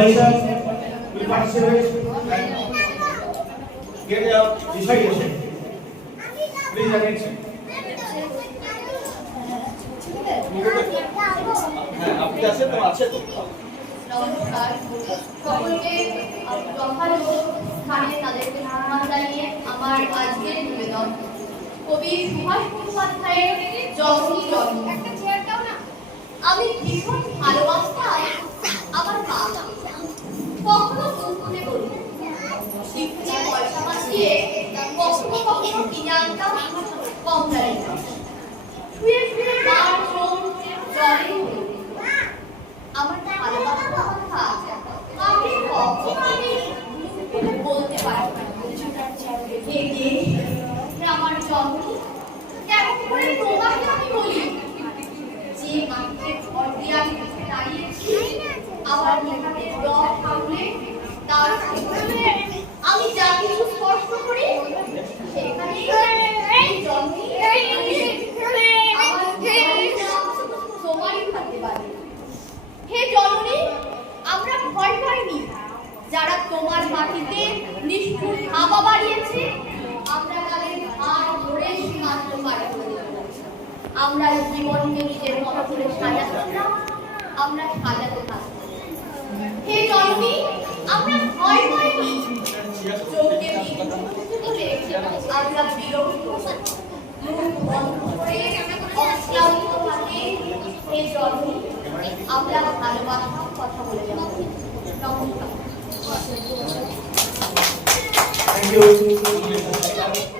organizers will participate and get a recitation. Please attention. হ্যাঁ আপনি আছেন তো আছে তো নমস্কার সকলকে যথাযথ স্থানে তাদেরকে সম্মান জানিয়ে আমার আজকের নিবেদন কবি সুভাষ মুখোপাধ্যায়ের জননী জন্ম। আমি ভীষণ ভালোবাসতাম আমার মা, কখনো দুপুরে বলি শিখতে পয়সা বাঁচিয়ে কখনো কখনো কিনে আনতাম কমলারি, শুয়ে শুয়ে মার চোখ জলে আমার ভালোবাসার কথা আমি কখনোই বলতে পারি না। আমার জন্মী কেমন করে তোমাকে আমি বলি যে মাটিতে ঘর দিয়ে আমি দাঁড়িয়েছি, আমার মনে রং থাকলে তার আমি যা কিছু স্পর্শ করি সেখানেই জন্মী তোমারই থাকতে পারে। হে জননী, আমরা ভয় পাইনি যারা তোমার মাটিতে নিষ্ঠুর হাওয়া বাড়িয়েছে, আমরা তাদের হাত ধরে সীমান্ত পার করে দেব। আমরা জীবনকে নিজের মতো করে সাজাচ্ছিলাম, আমরা সাজাতে থাকবো। হে জননী, আমরা ভয় পাইনি চোখে আমরা বিরক্ত মুখ বন্ধ করে অক্লান্ত ভাবে হে জননী আমরা ভালোবাসার কথা বলে যাব। নমস্কার। Thank you.